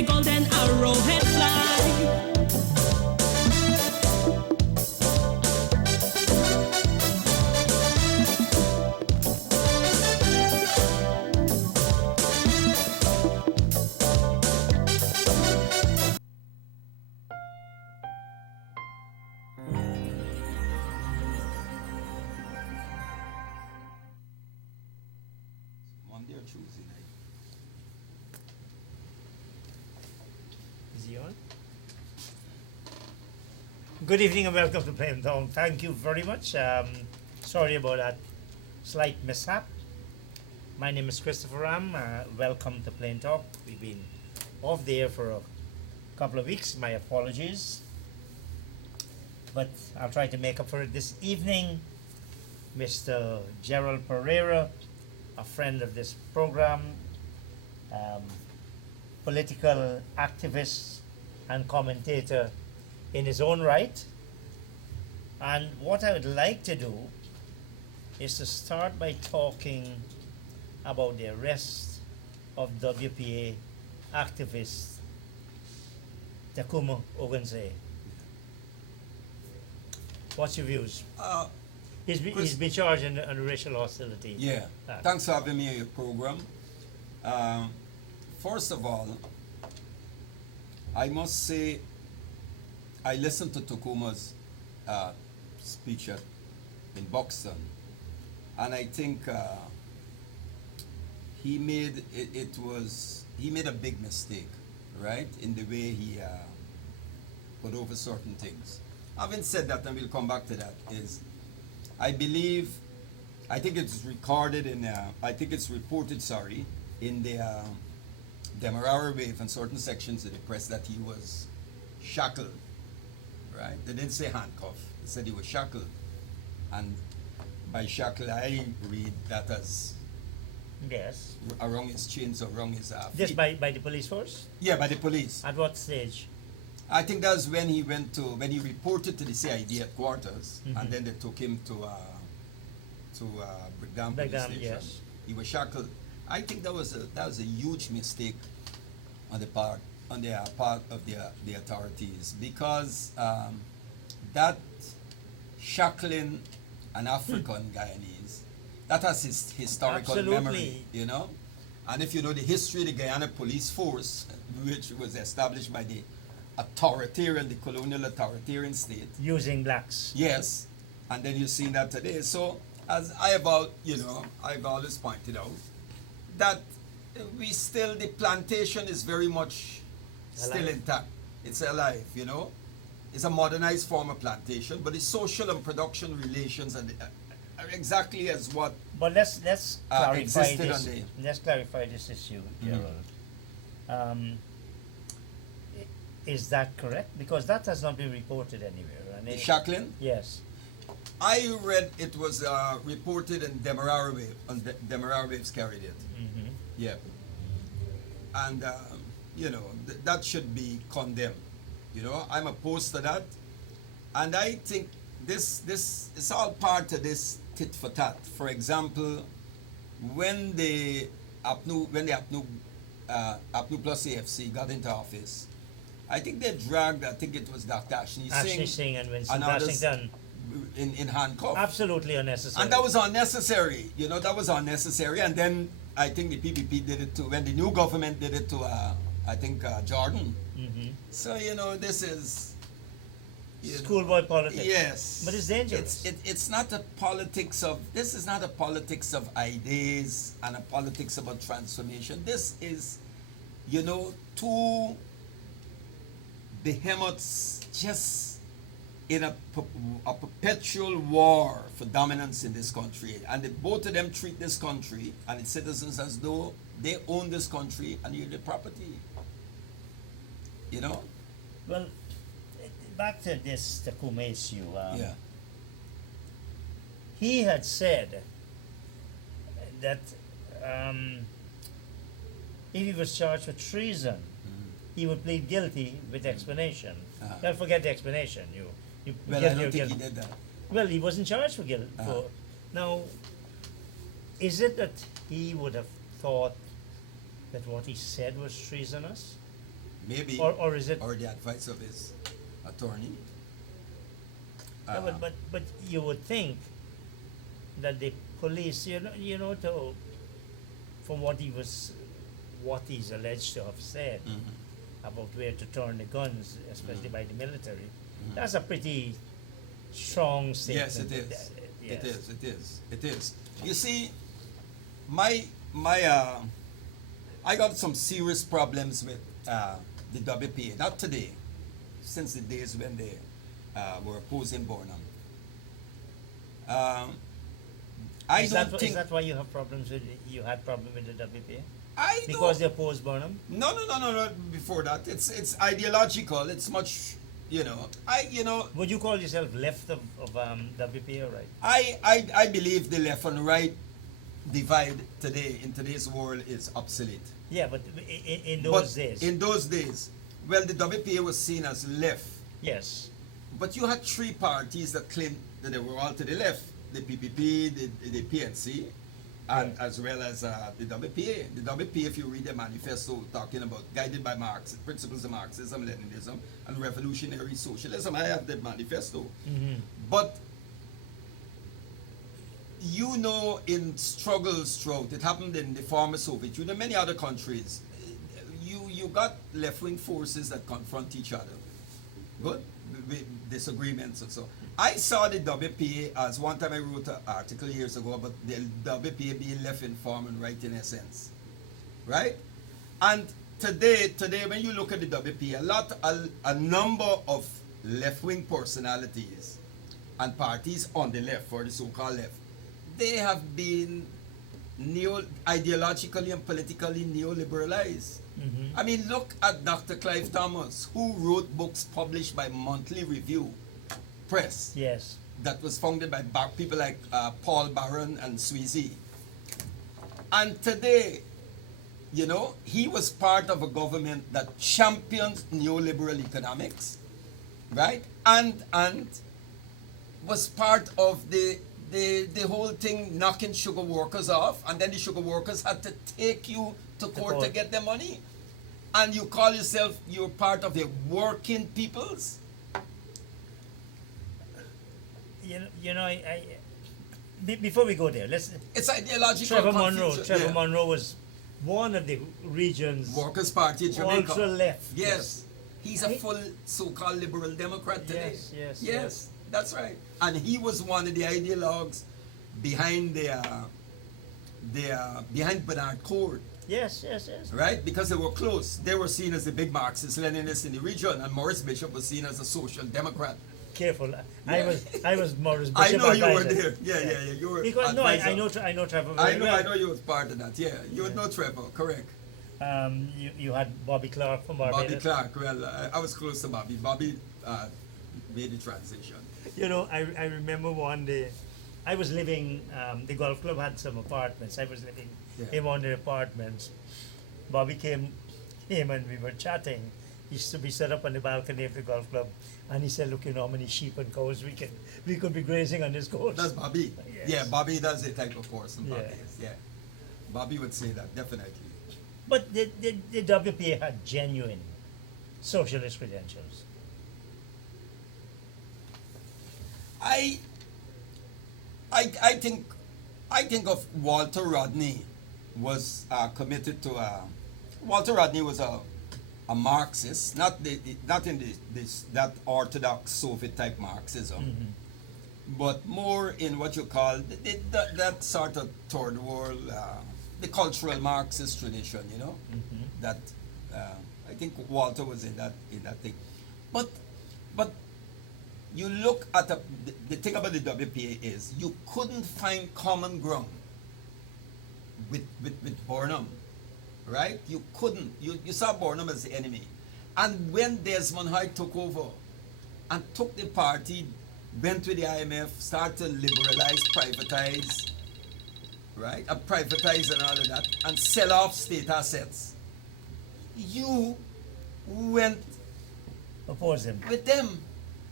the golden arrowhead fly. Monday or Tuesday night. Is he on? Good evening and welcome to Plain Talk. Thank you very much. Sorry about that slight mishap. My name is Christopher Ram. Welcome to Plain Talk. We've been off the air for a couple of weeks. My apologies. But I'll try to make up for it this evening. Mr. Gerald Pereira, a friend of this program, political activist and commentator in his own right. And what I would like to do is to start by talking about the arrest of WPA activist Takuma Ogunze. What's your views? He's been charged under racial hostility. Yeah. Thanks for having me on your program. First of all, I must say I listened to Takuma's speech in Buxton, and I think he made he made a big mistake, right, in the way he put over certain things. Having said that, and we'll come back to that, is I think it's recorded I think it's reported, in the Demerara Wave and certain sections of the press that he was shackled, right? They didn't say handcuffed, they said he was shackled. And by shackle, I read that as Yes. around his chains or around his This feet. by the police force? Yeah, by the police. At what stage? I think that's when he reported to the CID headquarters, and then they took him to Brigham police Brigham, station. yes. He was shackled. I think that was a huge mistake on the part of the authorities, because that shackling an African Guyanese, that has his historical Absolutely. memory, you know. And if you know the history of the Guyana police force, which was established by the colonial authoritarian state. Using blacks. Yes, and then you're seeing that today. So, as I've always pointed out, that the plantation is very much still Alive. intact. It's alive, you know. It's a modernized form of plantation, but the social and production relations are exactly as what. But let's clarify existed this. on the- Let's clarify this issue, Gerald. Is that correct? Because that has not been reported anywhere. And The shackling. Yes. I read it was reported in Demerara Wave, and Demerara Waves carried it. Yeah. And, that should be condemned. You know, I'm opposed to that. And I think this is all part of this tit for tat. For example, when the APNU plus AFC got into office, I think they dragged, I think it was Dr. Ashley Singh and Winston others Washington. in handcuffs. Absolutely unnecessary. And that was unnecessary. You know, that was unnecessary. And then I think the PPP did it to, when the new government did it to, Jordan. So, this is... Schoolboy politics. Yes. But it's dangerous. It's not a politics of, this is not a politics of ideas and a politics about transformation. This is, two behemoths just in a perpetual war for dominance in this country. And both of them treat this country and its citizens as though they own this country and you're the property. You know? Well, back to this Takuma issue. Yeah. He had said that if he was charged with treason, he would plead guilty with explanation. Don't forget the explanation. You Well, get I your don't think guilt. he did that. Well, he wasn't charged for guilt. Now, is it that he would have thought that what he said was treasonous? Maybe. or is it? Or the advice of his attorney. No, but you would think that the police, to from what he's alleged to have said about where to turn the guns, especially by the military, that's a pretty strong statement. Yes, it is. Yes. It is. You see, my I got some serious problems with the WPA. Not today, since the days when they were opposing Burnham. I Is don't think. is that why you have problems with you had problem with the WPA? I Because don't. they opposed Burnham? No. Before that, it's ideological. It's much. Would you call yourself left of WPA, right? I believe the left and right divide today in today's world is obsolete. Yeah, but in those But days. in those days, well, the WPA was seen as left, Yes. but you had three parties that claimed that they were all to the left: the PPP, the PNC, and Right. as well as the WPA. The WPA, if you read the manifesto, talking about guided by Marx, principles of Marxism, Leninism, and revolutionary socialism. I have the manifesto, but in struggles throughout, it happened in the former Soviet Union, many other countries. You got left-wing forces that confront each other. Good? With disagreements and so. I saw the WPA as one time I wrote an article years ago about the WPA being left informed and right in essence. Right? And today when you look at the WPA, a number of left-wing personalities and parties on the left, or the so-called left, they have been ideologically and politically neoliberalized. I mean, look at Dr. Clive Thomas, who wrote books published by Monthly Review Press. Yes. That was founded by people like Paul Barron and Sweezy. And today, he was part of a government that championed neoliberal economics, right? And was part of the whole thing knocking sugar workers off, and then the sugar workers had to take you to court to get their money. And you call yourself, you're part of the working peoples? Before we go there, It's ideological Trevor confusion. Monroe was one of the region's Workers' Party of Jamaica. ultra left. Yes. He's a full so-called liberal Democrat today. Yes. That's right. And he was one of the ideologues behind behind Bernard Court. Yes. Right? Because they were close. They were seen as the big Marxist Leninists in the region, and Morris Bishop was seen as a social democrat. Careful. Yeah. I was Morris I Bishop know you were advisor. there. Yeah. You were Because advisor. I know Trevor very well. I know you was part of that. Yeah. You would know Trevor, correct. You had Bobby Clark from Barbados. Bobby Clark, well, I was close to Bobby. Bobby made the transition. I remember one day, I was living, the golf club had some apartments. I was living in one of the apartments. Bobby came and we were chatting. He used to be set up on the balcony of the golf club, and he said, "Look, how many sheep and cows we could be grazing on this course." That's Bobby. Yes. Yeah, Bobby does the type of person. Bobby Yeah. is. Yeah, Bobby would say that definitely. But the WPA had genuine socialist credentials. I think of Walter Rodney was committed to Walter Rodney was a Marxist, not in that orthodox Soviet type Marxism, but more in what you call that sort of third world, the cultural Marxist tradition. That I think Walter was in that thing, but you look at the thing about the WPA is you couldn't find common ground with Burnham, right? You couldn't. You saw Burnham as the enemy. And when Desmond Hoy took over and took the party, went to the IMF, started to liberalize, privatize, right? And privatize and all of that, and sell off state assets. You went Oppose him. with them.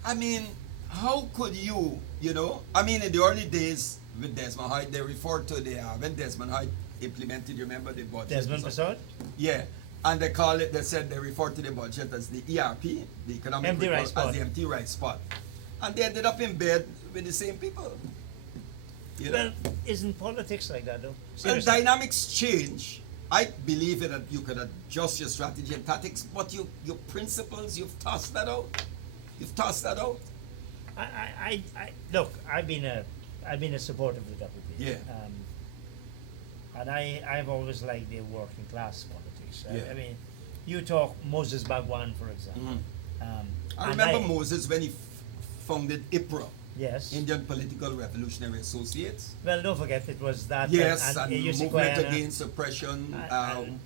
I mean, how could you, I mean, in the early days with Desmond Hoy, they referred to when Desmond Hoy implemented, you remember the budget? Desmond Prasad? Yeah. And they call it, they said they refer to the budget as the ERP, the economic Empty rice as pot. the empty rice pot. And they ended up in bed with the same people. You know? Well, isn't politics like that though? Well, Seriously. dynamics change. I believe that you can adjust your strategy and tactics, but your principles, you've tossed that out. You've tossed that out. I look. I've been a supporter of the WP. Yeah. And I've always liked the working class politics. Yeah. I mean, you talk Moses Bhagwan, for example. I And remember Moses when he founded IPRA, Yes. Indian Political Revolutionary Associates. Well, don't forget it was that. Yes, and UC Movement Guyana. Against Oppression, And-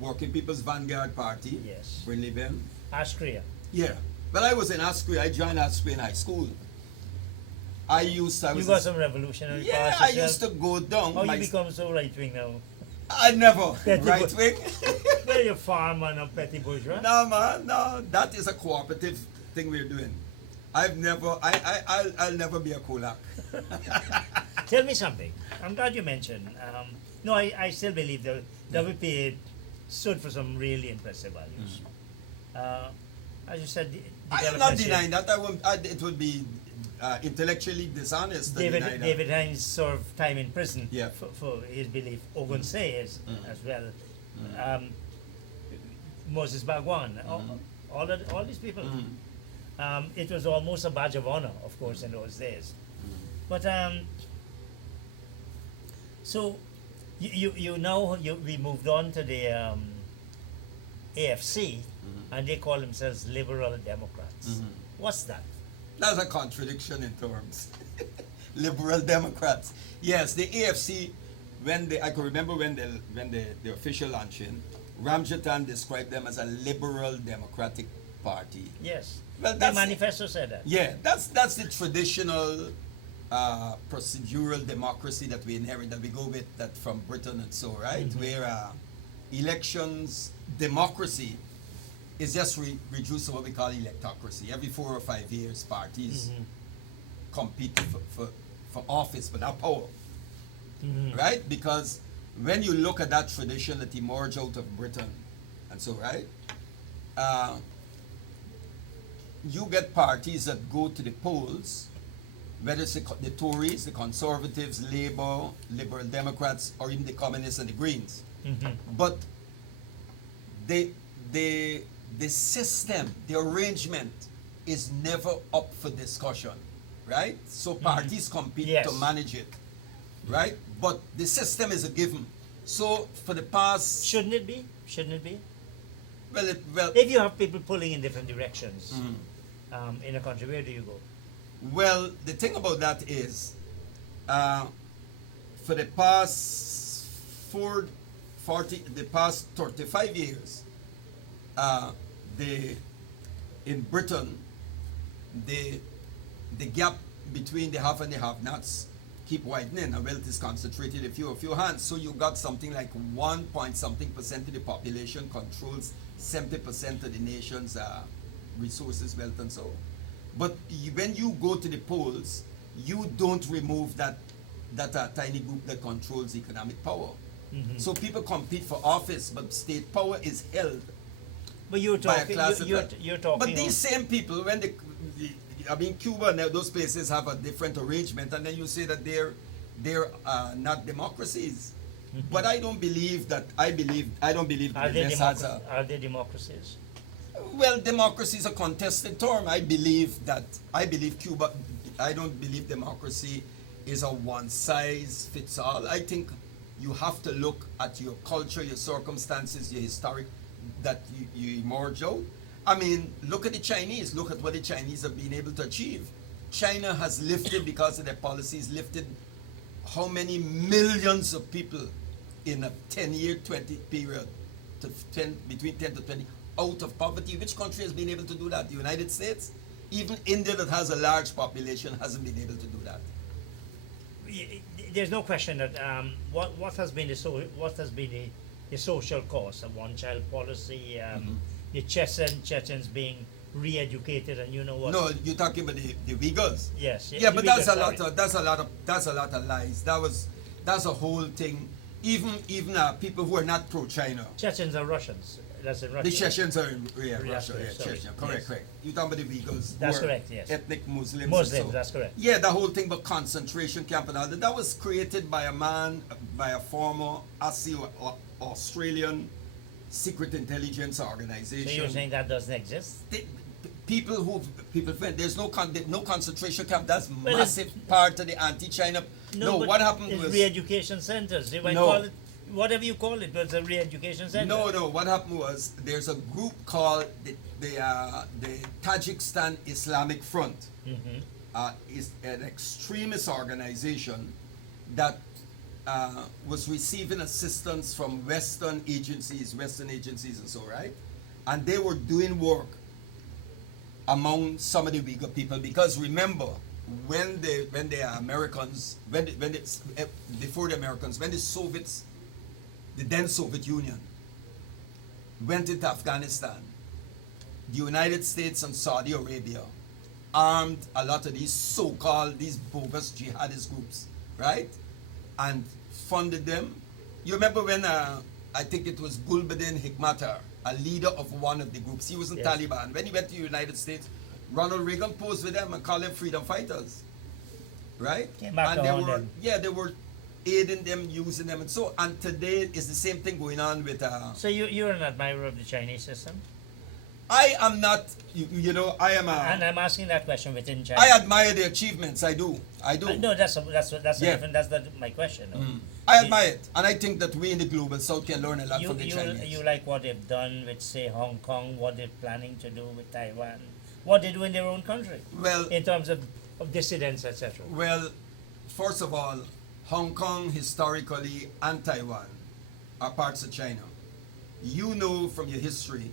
Working People's Vanguard Party. Yes. Brinley Ben. Ashkriya. Yeah. Well, I was in Ascri. I joined Ascri in high school. I You was got some revolutionary yeah, past I yourself? used to go down. How my- you become so right wing now? I never Petty right wing. Well, you're farmer, not petty bourgeois. No, man, no. That is a cooperative thing we're doing. I'll never be a kulak. Tell me something. I'm glad you mentioned. No, I still believe the WPA stood for some really impressive values. As you said, I am not denying that. It would be intellectually dishonest to deny that. David Hines served time in prison Yeah. for his belief. Ogun Say as well. Moses Bhagwan. All these people. It was almost a badge of honor, of course, in those days. But so we moved on to the AFC, and they call themselves Liberal Democrats. What's that? That's a contradiction in terms. Liberal Democrats. Yes, the AFC. I can remember when the official launching, Ramjatan described them as a liberal democratic party. Yes. Well, The that's manifesto said that. Yeah, that's the traditional procedural democracy that we inherit, that we go with that from Britain and so, right? Where elections, democracy is just reduced to what we call electocracy. Every 4 or 5 years, parties compete for office, but not power, right? Because when you look at that tradition that emerged out of Britain and so, right? You get parties that go to the polls, whether it's the Tories, the Conservatives, Labour, Liberal Democrats, or even the Communists and the Greens. But the system, the arrangement is never up for discussion, right? So parties compete Yes. to manage it, right? But the system is a given. So for the past, Shouldn't it be? Shouldn't it be? well, If you have people pulling in different directions in a country, where do you go? well, the thing about that is, for the past 35 years, in Britain, the gap between the have and the have-nots keep widening, and wealth is concentrated in a few hands. So you got something like 1 point something percent of the population controls 70% of the nation's resources, wealth, and so on. But when you go to the polls, you don't remove that tiny group that controls economic power. So people compete for office, but state power is held But you're by a talking. class of You're talking. But these same people, when Cuba and those places have a different arrangement, and then you say that they're not democracies. But I don't believe that. I don't believe Are the they, US has a. are they democracies? Well, democracy is a contested term. I believe Cuba. I don't believe democracy is a one-size-fits-all. I think you have to look at your culture, your circumstances, your historic that you emerge out. I mean, look at the Chinese. Look at what the Chinese have been able to achieve. China has lifted, because of their policies, lifted how many millions of people in a 10-year, 20 period, between 10 to 20, out of poverty. Which country has been able to do that? The United States? Even India, that has a large population, hasn't been able to do that. There's no question that what has been the social cost of one-child policy, the Chechens being re-educated, and you know what? No, you're talking about the Uyghurs. Yes. Yeah, the but Uyghurs, that's a lot of lies. That's a whole thing. Even people who are not pro-China. Chechens are Russians. That's in Russia. The Chechens are in Russia, Russia, yeah, sorry. Chechnya. Correct, Yes. correct. You talking about the Uyghurs? who That's are correct, yes. Ethnic Muslims. Muslims, and so. that's correct. Yeah, the whole thing about concentration camp and all that was created by a man, by a former Australian secret intelligence organization. So you're saying that doesn't exist? People think there's no concentration camp. That's Well, massive part of the anti-China. No, but what happened it's was re-education centers. They might No. call it whatever you call it, but it's a re-education center. no. What happened was there's a group called the Tajikistan Islamic Front. Mm-hmm. Is an extremist organization that was receiving assistance from Western agencies and so, right? And they were doing work among some of the Uyghur people, because remember, when the Americans, before the Americans, when the Soviets, the then Soviet Union, went into Afghanistan, the United States and Saudi Arabia armed a lot of these bogus jihadist groups, right? And funded them. You remember when I think it was Gulbuddin Hikmatyar, a leader of one of the groups. He was in Yes. Taliban. When he went to the United States, Ronald Reagan posed with them and called them freedom fighters, right? Came back And on them. they were aiding them, using them, and so. And today is the same thing going on with. So you're an admirer of the Chinese system? I am not. You know, I am And a. I'm asking that question within China. I admire the achievements. I do. No, that's a Yeah. different. That's my question. No? I admire it, and I think that we in the global South can learn a lot from the Chinese. You like what they've done with, say, Hong Kong, what they're planning to do with Taiwan, what they do in their own country Well, in terms of dissidents, etc. well, first of all, Hong Kong historically and Taiwan are parts of China. You know from your history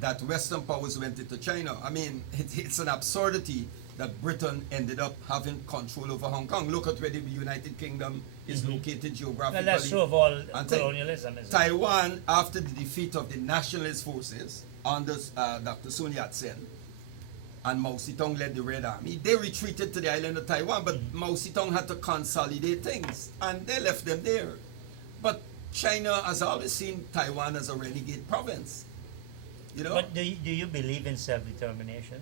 that Western powers went into China. I mean, it's an absurdity that Britain ended up having control over Hong Kong. Look at where the United Kingdom is located geographically. Well, that's true of all And colonialism, isn't it? Taiwan, after the defeat of the nationalist forces under Dr. Sun Yat-sen, and Mao Zedong led the Red Army, they retreated to the island of Taiwan, but Mao Zedong had to consolidate things, and they left them there. But China has always seen Taiwan as a renegade province. You know? But do you believe in self-determination?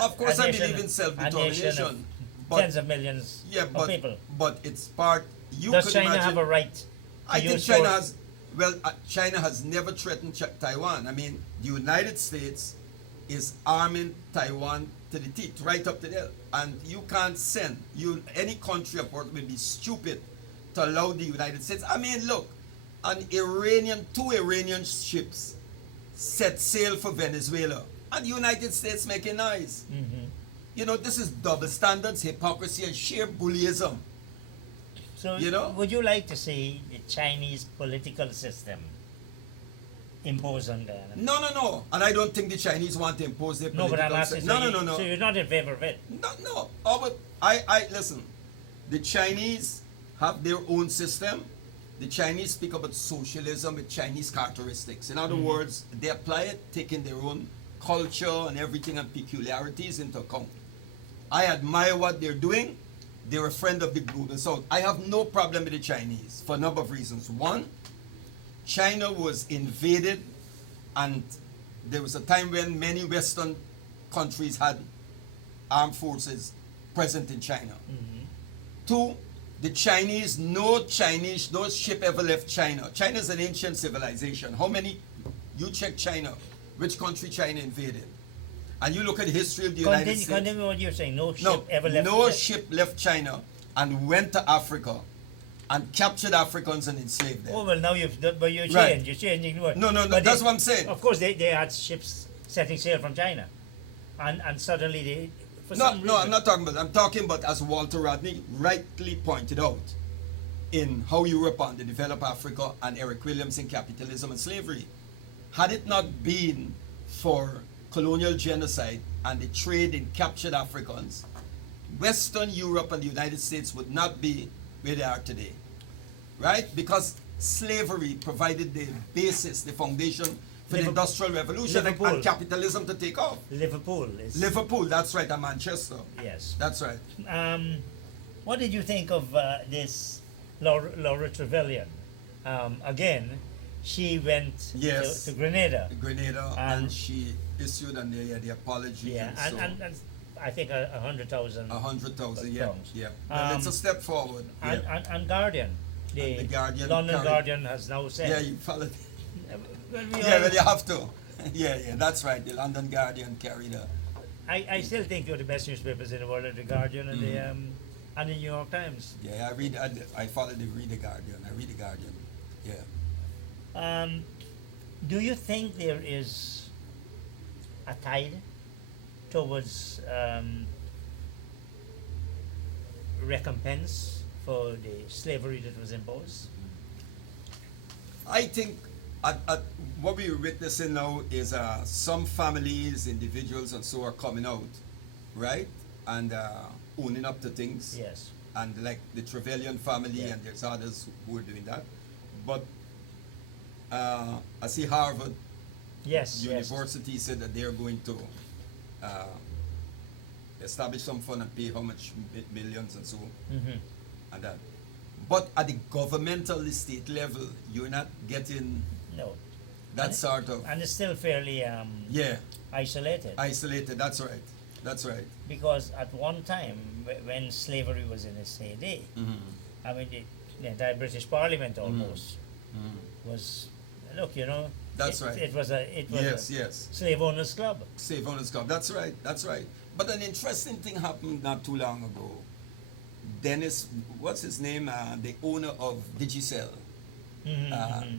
Of course, I believe in A nation self-determination. of But tens of millions yeah, of people. but it's part. You Does could China imagine, have a right to I think use China force? has. Well, China has never threatened Taiwan. I mean, the United States is arming Taiwan to the teeth, right up to there, and you can't send any country abroad will be stupid to allow the United States. I mean, look, two Iranian ships set sail for Venezuela, and the United States making noise. Mhm. You know, this is double standards, hypocrisy, and sheer bullyism. So, You know? would you like to see the Chinese political system imposed on Guyana? No. And I don't think the Chinese want to impose their No, but I'm political asking. system. So you're not in favor of it? No. Oh, but I listen. The Chinese have their own system. The Chinese speak about socialism with Chinese characteristics. In other words, they apply it, taking their own culture and everything and peculiarities into account. I admire what they're doing. They're a friend of the global South. I have no problem with the Chinese for a number of reasons. One, China was invaded, and there was a time when many Western countries had armed forces present in China. Two, the Chinese, no ship ever left China. China is an ancient civilization. How many, you check China, which country China invaded? And you look at the history of the United States. Continue what you're saying. No ship ever left. No ship left China and went to Africa and captured Africans and enslaved them. Oh well, now but you're Right. changing. You're changing the word. No, But that's what I'm saying. Of course, they had ships setting sail from China, and suddenly they. No, I'm not talking about. I'm talking about, as Walter Rodney rightly pointed out, in How Europe and the Developed Africa and Eric Williams in Capitalism and Slavery. Had it not been for colonial genocide and the trade in captured Africans, Western Europe and the United States would not be where they are today. Right? Because slavery provided the basis, the foundation for the Industrial Revolution and capitalism to take off. Liverpool is. Liverpool, that's right, and Manchester. Yes. That's right. What did you think of this Laura Trevelyan? Again, she went Yes. to Grenada. Grenada, And- and she issued the apology. Yeah, and so and I think 100,000. 100,000. Yeah, pounds. yeah. Well, it's a step forward. Yeah, And Guardian, And the Guardian London carried- Guardian has now said. yeah, you followed. Well, we Yeah, all- well, you have to. Yeah, yeah, that's right. The London Guardian carried a. I still think you're the best newspapers in the world, the Guardian and the and the New York Times. Yeah, I follow read the Guardian. I read the Guardian. Yeah. Do you think there is a tide towards recompense for the slavery that was imposed? I think what we're witnessing now is some families, individuals, and so are coming out, right, and owning up to things. Yes. And like the Trevelyan family, Yeah. and there's others who are doing that. But I see Harvard Yes. University said that they're going to establish some fund and pay how much millions and so Mm-hmm. and that. But at the governmental state level, you're not getting No. that And- sort of And it's still fairly yeah, isolated. isolated. That's right. That's right. Because at one time, when slavery was in its heyday, Mm-hmm. I mean, the entire British Parliament almost was, look, you know, That's right. It was a Yes, yes. slave owners club. Save Owners Club. That's right. That's right. But an interesting thing happened not too long ago. Dennis, what's his name? The owner of Digicel. Mm-hmm.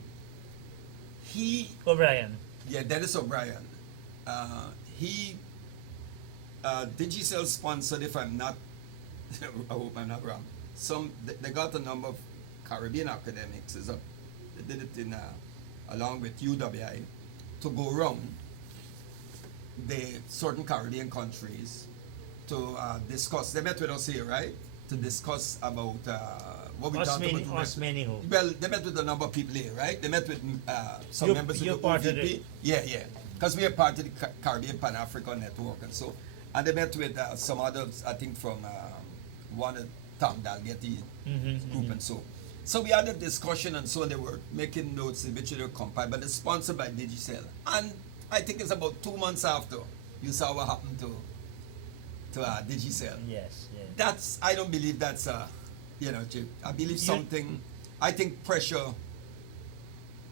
He, O'Brien. yeah, Dennis O'Brien. He, Digicel sponsored, if I'm not, I hope I'm not wrong. They got a number of Caribbean academics. They did it in along with UWI to go around the certain Caribbean countries to discuss. They met with us here, right? To discuss about what we talked about. Us many who. Well, they met with a number of people here, right? They met with some You- members of you're the part of OVP. it. Yeah, yeah. Because we are part of the Caribbean Pan-African Network and so. And they met with some others, I think from one of Tom Dalgetty group and so. So we had a discussion and so on. They were making notes in which they were compiled, but it's sponsored by Digicel. And I think it's about 2 months after you saw what happened to Digicel. Yes. That's, I don't believe that's you know, Chip. I believe something, I think pressure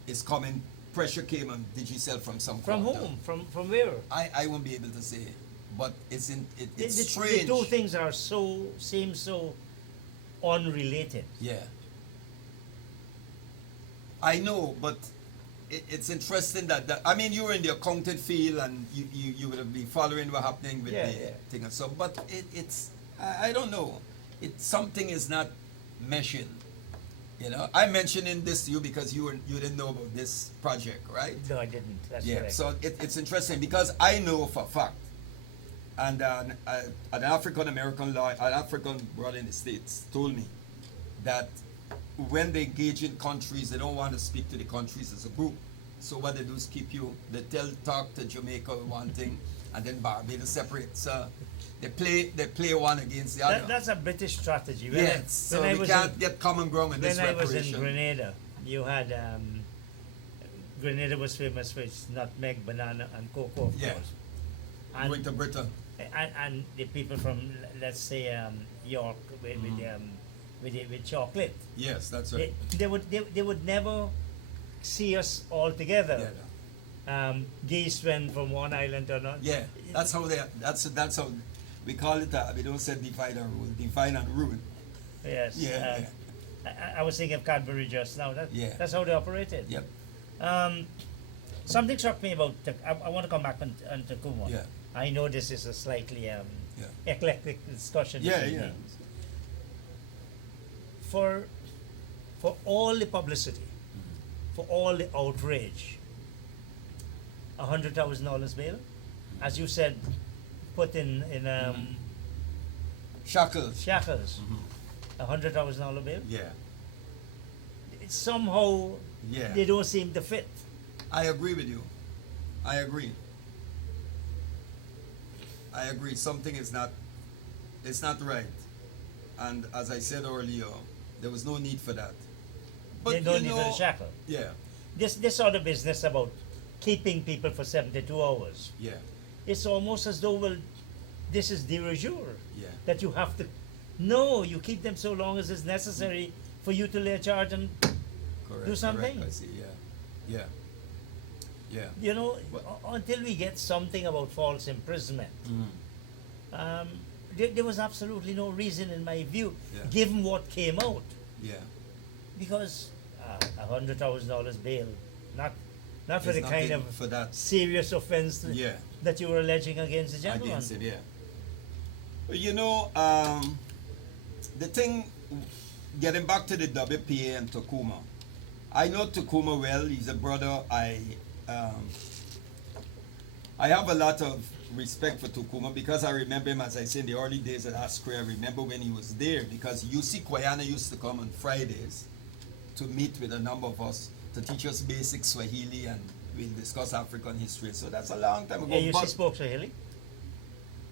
is coming. Pressure came on Digicel from some From quarter. whom? From where? I won't be able to say, but it's it's The strange. two things seem so unrelated. Yeah. I know, but it's interesting that I mean, you were in the accounting field and you would have been following what happening with Yeah, the yeah. thing and so. But it's I don't know. Something is not meshing. You know, I'm mentioning this to you because you didn't know about this project, right? No, I didn't. That's Yeah, correct. so it's interesting because I know for a fact, and an African American law, an African brother in the States told me that when they engage in countries, they don't want to speak to the countries as a group. So what they do is keep you, they talk to Jamaica one thing, and then Barbados separate. So they play one against the other. That's a British strategy. Yes, so we can't get common ground in this When I was in reparation. Grenada, you had Grenada was famous for its nutmeg, banana, and cocoa, of Yeah. course. Going to Britain. And the people from, let's say, York with chocolate, Yes, that's right. they would never see us all together. Yeah. Geese went from one island to another. Yeah, that's how we call it. We don't say divide and rule. Divide and rule. Yes. Yeah, I was thinking of Cadbury just now. Yeah. That's how they operated. Yep. Something struck me about. I want to come back on Tacoma. Yeah. I know this is a slightly Yeah. eclectic discussion. this Yeah, evening. yeah. For all the publicity, for all the outrage, $100,000 bail, as you said, put in Shackles. shackles, $100,000 bail. Yeah. Somehow Yeah. they don't seem to fit. I agree with you. I agree. Something is not. It's not right. And as I said earlier, there was no need for that. They don't you need for the know, shackle. yeah. this sort of business about keeping people for 72 hours. Yeah. It's almost as though, well, this is de rigueur. Yeah. That you have to, no, you keep them so long as is necessary for you to lay a charge and Correct. do something. Correct. I see. Yeah. Yeah. Yeah. You know, until we get something about false imprisonment, there was absolutely no reason, in my view, Yeah. given what came out, Yeah. because $100,000 bail, not for There's the kind nothing of for that. serious offense Yeah. that you were alleging against the gentleman. Against it, yeah. Well, you know, the thing, getting back to the WPA and Takuma, I know Takuma well. He's a brother. I have a lot of respect for Takuma because I remember him, as I say, in the early days at Ascre. I remember when he was there, because UC Koyana used to come on Fridays to meet with a number of us to teach us basic Swahili, and we'll discuss African history. So that's a long time ago. Yeah, you but spoke Swahili?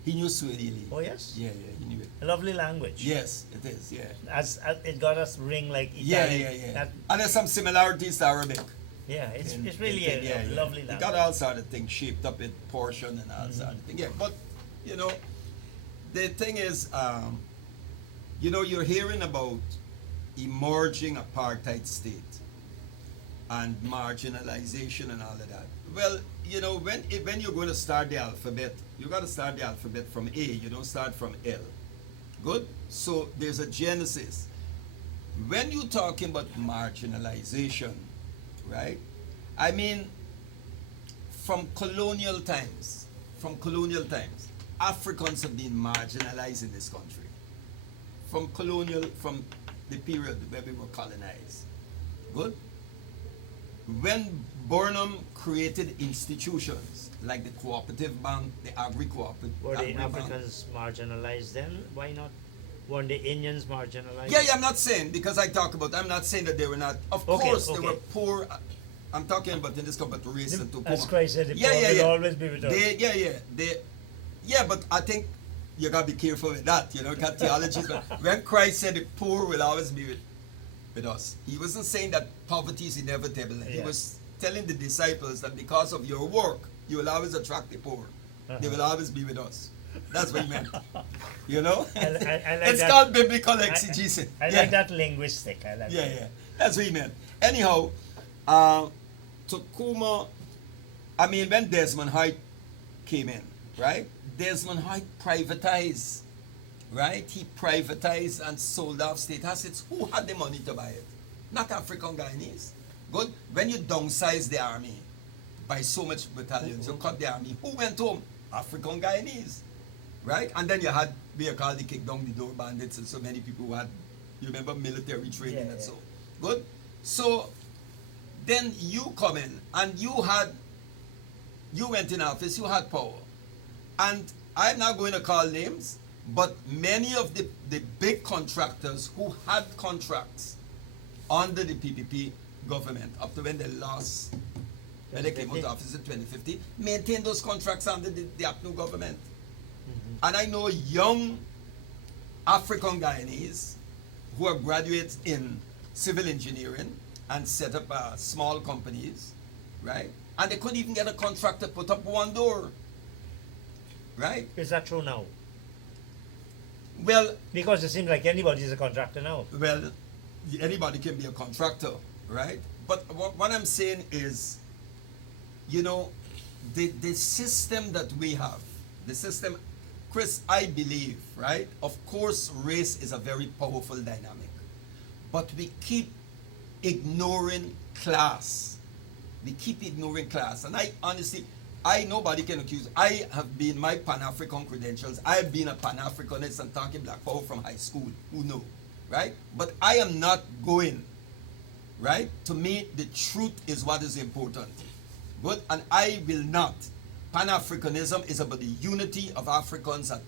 he knew Swahili. Oh, yes? Yeah, he knew it. A lovely language. Yes, it is, yeah. As it got us ring like Yeah, Italian. yeah. That- And there's some similarities to Arabic. yeah, it's in- really in- a lovely He language. got all sort of things shaped up in portion and all sort of thing. Yeah, but, you know, the thing is, you know, you're hearing about emerging apartheid state and marginalization and all of that. Well, you know, when you're going to start the alphabet, you got to start the alphabet from A. You don't start from L. Good? So there's a genesis. When you're talking about marginalization, right? I mean, from colonial times, Africans have been marginalized in this country. From the period where we were colonized. Good? When Burnham created institutions like the cooperative bank, the agri-cooperative Were the agri-bank. Africans marginalized then? Why not? Weren't the Indians marginalized? Yeah, I'm not saying, because I'm not saying that they were not. Of Okay, course, they okay. were poor. I'm talking about in this case, about race and Takuma. As Christ said, the Yeah, poor yeah, will yeah. always be with us. Yeah, but I think you gotta be careful with that. You know, got theologies. But when Christ said the poor will always be with us, he wasn't saying that poverty is inevitable. He Yeah. was telling the disciples that because of your work, you will always attract the poor. They will always be with us. That's what he meant. You know? I like it's that. called biblical exegesis. I Yeah. like that linguistic. I like Yeah, that. yeah. That's what he meant. Anyhow, Takuma, I mean, when Desmond Hoyt came in, right? Desmond Hoyt privatized, right? He privatized and sold off state assets. Who had the money to buy it? Not African Guyanese. Good. When you downsize the army by so much battalions, you cut the army. Who went home? African Guyanese. Right? And then you had, we called the kick down the door bandits, and so many people who had, you remember, military training Yeah, and yeah. so. Good? So, then you come in, and you went in office, you had power. And I'm not going to call names, but many of the big contractors who had contracts under the PPP government, up to when they lost, when they came out of office in 2015, maintained those contracts under the APNU government. And I know young African Guyanese who are graduates in civil engineering and set up small companies, right? And they couldn't even get a contract to put up one door, right? Is that true now? Well, Because it seems like anybody's a contractor now. anybody can be a contractor, right? But what I'm saying is, you know, the system that we have, the system, Chris, I believe, right? Of course, race is a very powerful dynamic, but we keep ignoring class. We keep ignoring class. And I honestly, nobody can accuse. I have been, my Pan-African credentials, I've been a Pan-Africanist and talking Black Power from high school. Who know, right? But I am not going, right? To me, the truth is what is important. Good? And I will not. Pan-Africanism is about the unity of Africans at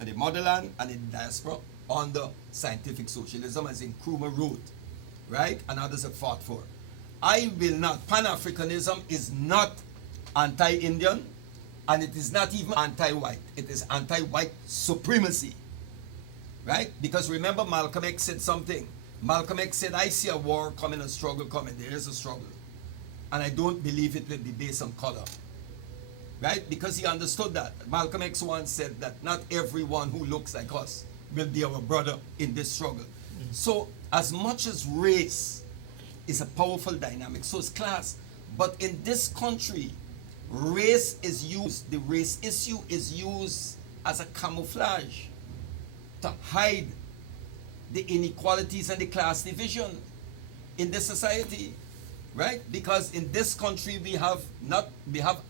the motherland and in the diaspora under scientific socialism, as Nkrumah wrote, right? And others have fought for. I will not. Pan-Africanism is not anti-Indian, and it is not even anti-white. It is anti-white supremacy, right? Because remember, Malcolm X said something. Malcolm X said, I see a war coming, a struggle coming. There is a struggle, and I don't believe it will be based on color. Right? Because he understood that. Malcolm X once said that not everyone who looks like us will be our brother in this struggle. So as much as race is a powerful dynamic, so is class. But in this country, race is used, the race issue is used as a camouflage to hide the inequalities and the class division in this society. Right? Because in this country we have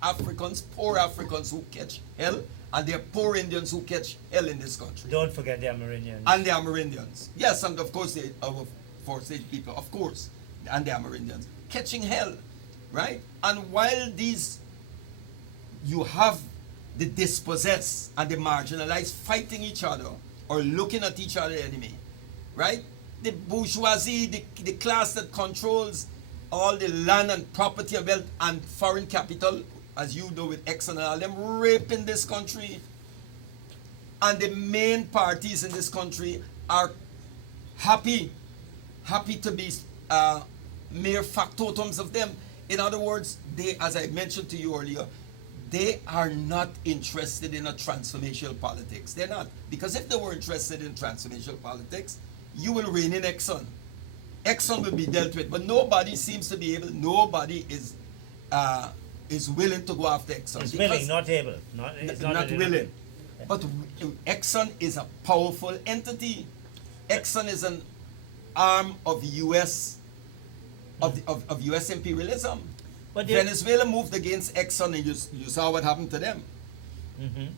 Africans, poor Africans who catch hell, and there are poor Indians who catch hell in this country. Don't forget the Amerindians. And the Amerindians. Yes, and of course our Forsage people, of course, and the Amerindians. Catching hell. Right? And while you have the dispossessed and the marginalized fighting each other or looking at each other enemy. Right? The bourgeoisie, the class that controls all the land and property and wealth and foreign capital, as you know with Exxon and all them, raping this country. And the main parties in this country are happy to be mere factotums of them. In other words, they, as I mentioned to you earlier, they are not interested in a transformational politics. They're not. Because if they were interested in transformational politics, you will reign in Exxon. Exxon will be dealt with, but nobody seems to be able. Nobody is willing to go after Exxon. It's willing, not able. Not willing. But Exxon is a powerful entity. Exxon is an arm of U.S. of U.S. imperialism. But Venezuela moved against Exxon, and you saw what happened to them. Mm-hmm.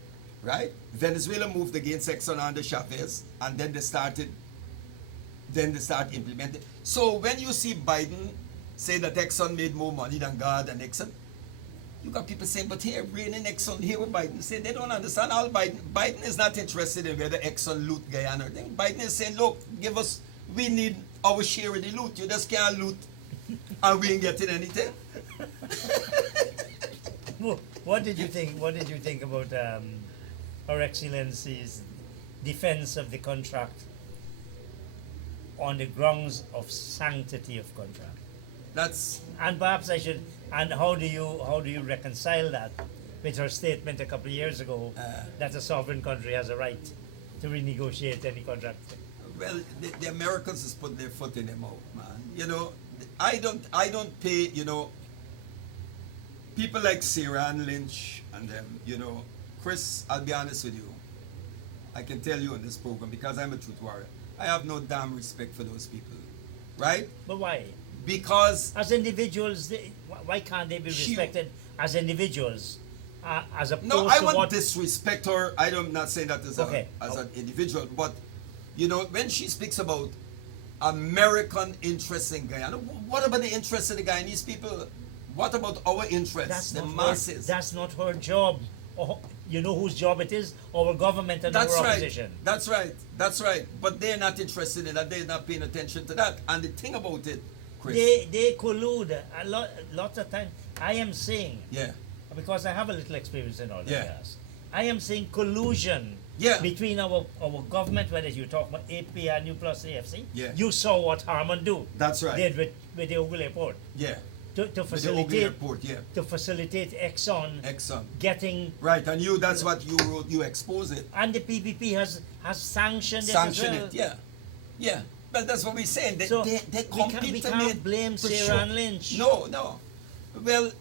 Right? Venezuela moved against Exxon under Chavez, and then they started implementing. So when you see Biden say that Exxon made more money than God and Exxon, you got people saying, but here, reigning Exxon, here with Biden, say they don't understand all Biden is not interested in whether Exxon loot Guyana or thing. Biden is saying, look, we need our share of the loot. You just can't loot and we ain't getting anything. What did you think? What did you think about Her Excellency's defense of the contract on the grounds of sanctity of contract? And perhaps I should. And how do you reconcile that with her statement a couple of years ago that a sovereign country has a right to renegotiate any contract? Well, the Americans just put their foot in their mouth, man. You know, I don't pay. You know, people like Sarah and Lynch and them. You know, Chris, I'll be honest with you. I can tell you on this program because I'm a truth warrior. I have no damn respect for those people, right? But why? Because as individuals, why can't they be respected as individuals, as opposed to no, I won't disrespect her. I'm not saying that as an individual, but you know, when she speaks about American interests in Guyana, what about the interests of the Guyanese people? What about our interests, the masses? That's not her job. You know whose job it is? Our government and our opposition. That's right. That's right. But they're not interested in that. They're not paying attention to that. And the thing about it, Chris, they collude lots of times. I am saying, because I have a little experience in all of this, I am saying collusion between our government, whether you talk about APR, New Plus AFC. You saw what Harman That's right. did with the Ogle Airport. To facilitate Exxon getting right, and that's what you wrote. You expose it, and the PPP has sanctioned it. Yeah. But that's what we're saying. They compete. We can't blame Sarah and Lynch. No. Well,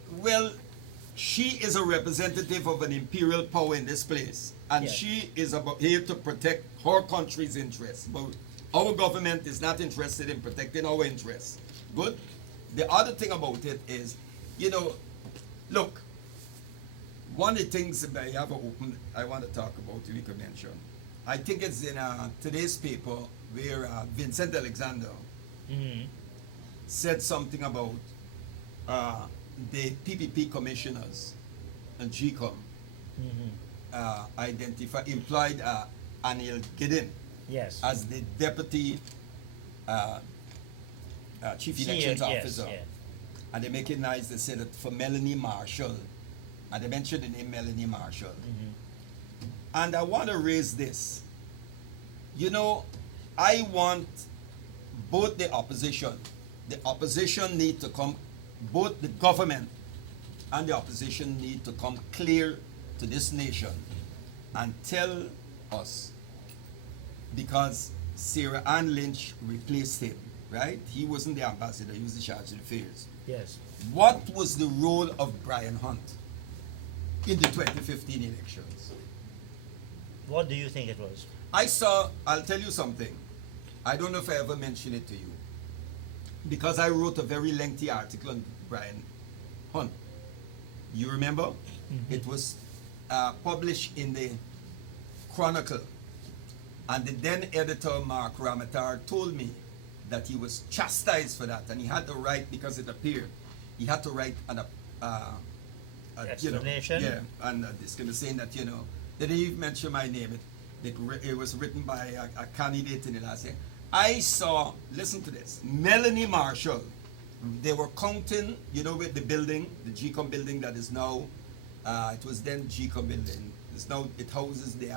she is a representative of an imperial power in this place, and she is here to protect her country's interests. But our government is not interested in protecting our interests. Good. The other thing about it is, you know, look, one of the things that I want to talk about, we could mention, I think it's in today's paper where Vincent Alexander said something about the PPP commissioners and GCOM employed Anil Gideon as the deputy chief elections officer. And they make it nice. They say that for Melanie Marshall, and they mentioned the name Melanie Marshall. And I want to raise this. You know, I want both the opposition need to come both the government and the opposition need to come clear to this nation and tell us, because Sarah Ann Lynch replaced him, right? He wasn't the ambassador, he was the charge of affairs. Yes. What was the role of Brian Hunt in the 2015 elections? What do you think it was? I'll tell you something. I don't know if I ever mentioned it to you, because I wrote a very lengthy article on Brian Hunt. You remember? Mm-hmm. It was published in the Chronicle, and the then editor Mark Ramatar told me that he was chastised for that, and he had to write, because it appeared, he had to write an explanation. And this kind of saying that, they didn't even mention my name. It was written by a candidate in the last year. I saw, listen to this, Melanie Marshall. They were counting, with the building, the GCOM building that is now, it was then GCOM building. It's now, it houses the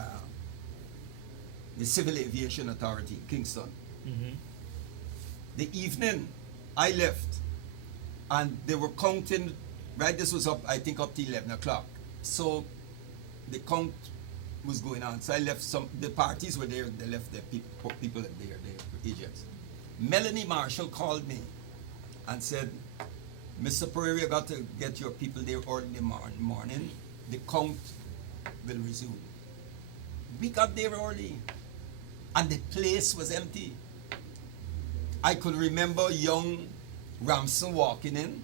Civil Aviation Authority, Kingston. Mm-hmm. The evening I left, and they were counting, right, this was up, I think up to 11 o'clock. So the count was going on. So I left the parties were there, they left their people there, their agents. Melanie Marshall called me and said, Mr. Pereira, you got to get your people there early in the morning. The count will resume. We got there early, and the place was empty. I could remember young Ramson walking in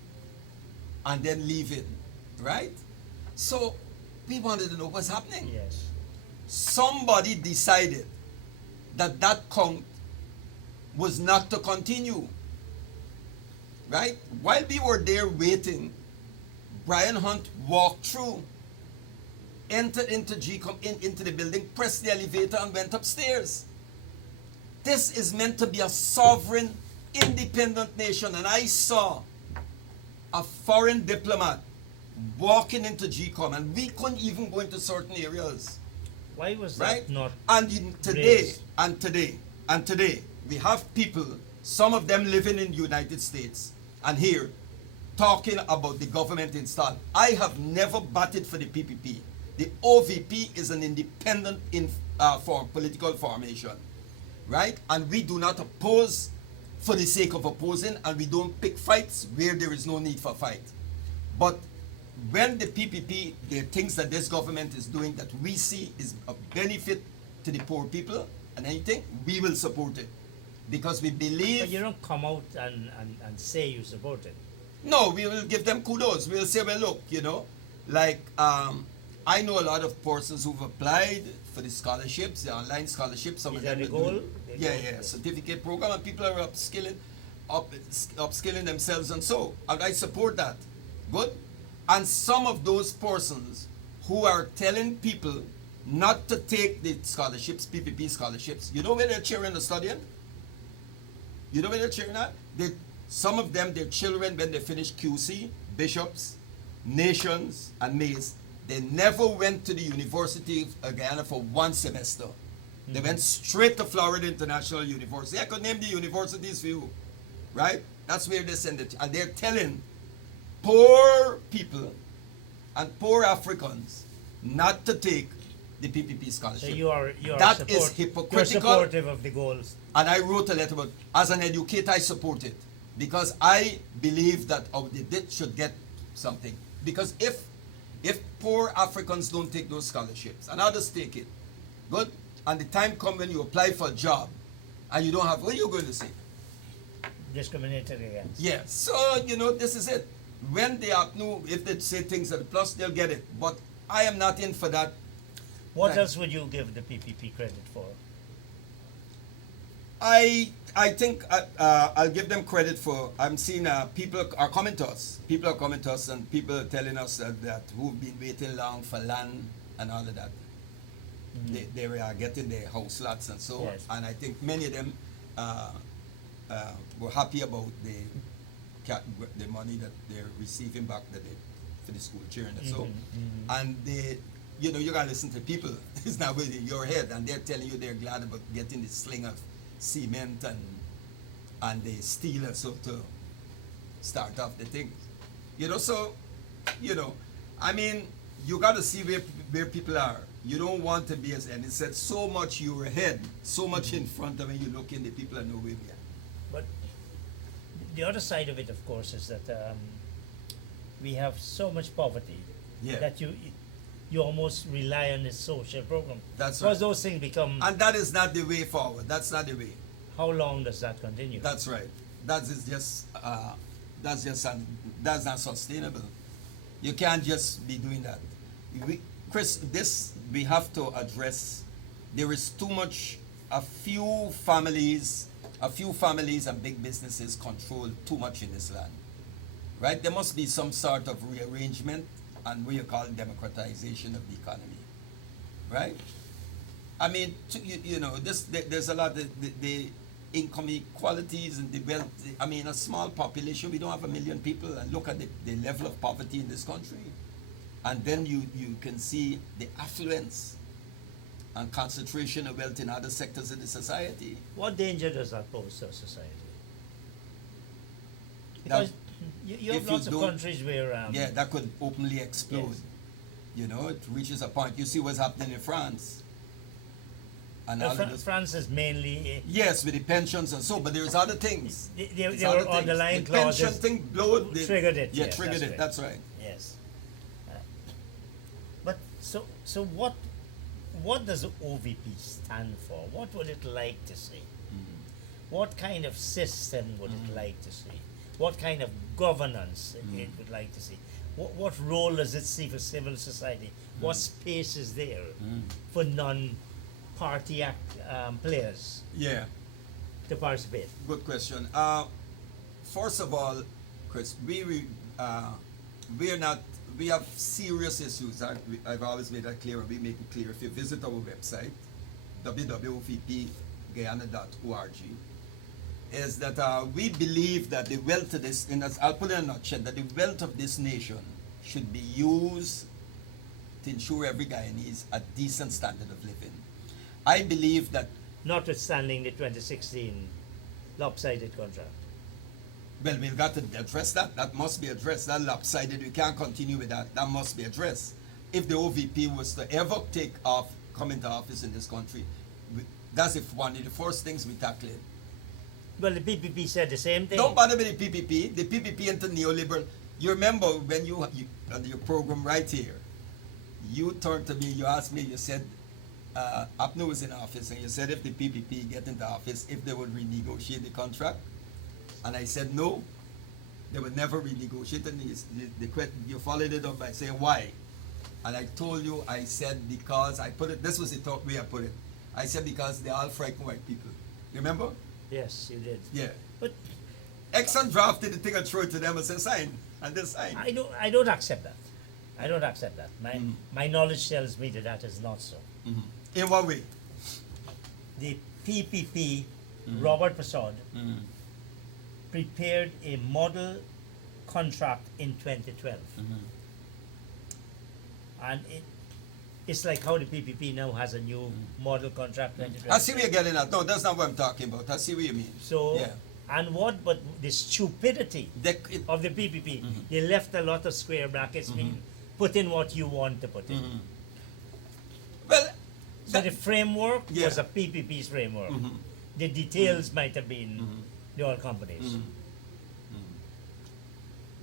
and then leaving, right? So we wanted to know what's happening. Yes. Somebody decided that count was not to continue, right? While we were there waiting, Brian Hunt walked through, entered into GCOM, into the building, pressed the elevator and went upstairs. This is meant to be a sovereign, independent nation, and I saw a foreign diplomat walking into GCOM, and we couldn't even go into certain areas. Why was Right? that not Today, raised? and today, we have people, some of them living in the United States, and here, talking about the government installed. I have never batted for the PPP. The OVP is an independent political formation, right? And we do not oppose for the sake of opposing, and we don't pick fights where there is no need for fight. But when the PPP, the things that this government is doing that we see is a benefit to the poor people and anything, we will support it. Because we believe... But you don't come out and say you support it. No, we will give them kudos. We'll say, well, look, I know a lot of persons who've applied for the scholarships, the online scholarships. Some Is of that them the goal? certificate program, and people are upskilling themselves, and so, and I support that. Good. And some of those persons who are telling people not to take the scholarships, PPP scholarships, you know where they're cheering or studying? You know where they're cheering at? Some of them, their children, when they finish QC, bishops, nations, and mayors, they never went to the University of Guyana for one semester. Mm-hmm. They went straight to Florida International University. I could name the universities for you, right? That's where they send it. And they're telling poor people and poor Africans not to take the PPP scholarship. So you are that is hypocritical. You're supportive of the goals. And I wrote a letter about, as an educator, I support it. Because I believe that they should get something. Because if poor Africans don't take those scholarships, and others take it, good, and the time comes when you apply for a job, and you don't have, what are you going to say? Discriminated against. Yeah, so, this is it. When they are new, if they say things at the plus, they'll get it. But I am not in for that. What else would you give the PPP credit for? I think I'll give them credit for, I'm seeing people are coming to us. People are coming to us, and people are telling us that who've been waiting long for land and all of that. Mm-hmm. They are getting their house lots and so on. Yes. And I think many of them were happy about the money that they're receiving back for the school children and so. Mm-hmm. And they, you gotta listen to people. It's not with your head, and they're telling you they're glad about getting the sling of cement and the steel and so to start off the thing. You know, so, you know, I mean, you got to see where people are. You don't want to be as, and it said so much you're ahead, so much in front of when you look in, the people are nowhere near. But the other side of it, of course, is that we have so much poverty Yeah. that you almost rely on the social program. That's because right. those things become. And that is not the way forward. That's not the way. How long does that continue? That's right. That is just, that's not sustainable. You can't just be doing that. Chris, this we have to address. There is too much, a few families and big businesses control too much in this land. Right? There must be some sort of rearrangement and what you call democratization of the economy. Right? I mean, you know, there's a lot of the income inequalities and the wealth. I mean, a small population, we don't have 1 million people, and look at the level of poverty in this country. And then you can see the affluence and concentration of wealth in other sectors of the society. What danger does that pose to society? Now, Because you have if you lots of don't- countries where Yeah, that could openly explode. Yes. You know, it reaches a point. You see what's happening in France. And all of this. France is mainly Yes, with the pensions and so, but there's other things. there There's there other were things. underlying the pension clauses thing blew triggered it. Yeah, yes, triggered it. right. That's right. Yes. But so what does OVP stand for? What would it like to see? What kind of system would it like to see? What kind of governance it would like to see? What role does it see for civil society? What space is there for non-party players Yeah, to participate? good question. First of all, Chris, we have serious issues. I've always made that clear, and we make it clear. If you visit our website, www.ovpguyana.org, is that we believe that the wealth of this, I'll put it in a nutshell, that the wealth of this nation should be used to ensure every Guyanese a decent standard of living. I believe that, Notwithstanding the 2016 lopsided contract. well, we've got to address that. That must be addressed. That lopsided, we can't continue with that. That must be addressed. If the OVP was to ever come into office in this country, that's one of the first things we tackle it. Well, the PPP said the same thing. Don't bother with the PPP. The PPP into neoliberal. You remember when you on your program right here, you turned to me, you asked me, you said, Apno was in office, and you said if the PPP get into office, if they would renegotiate the contract. And I said no, they would never renegotiate. And you followed it up by saying why. And I told you, I said because I put it, this was the way I put it. I said because they're all frightened white people. Remember? Yes, you did. Yeah. But Exxon drafted the thing and threw it to them and said sign. And they signed. I don't accept that. I don't accept that. My knowledge tells me that is not so. In what way? The PPP, Robert Prasad, prepared a model contract in 2012. And it's like how the PPP now has a new model contract 2012. I see where you're getting at. No, that's not what I'm talking about. I see what you mean. So, yeah. but the stupidity of the PPP, they left a lot of square brackets, meaning put in what you want to put in. Well, So the framework Yeah. was a PPP's framework. The details might have been the oil companies.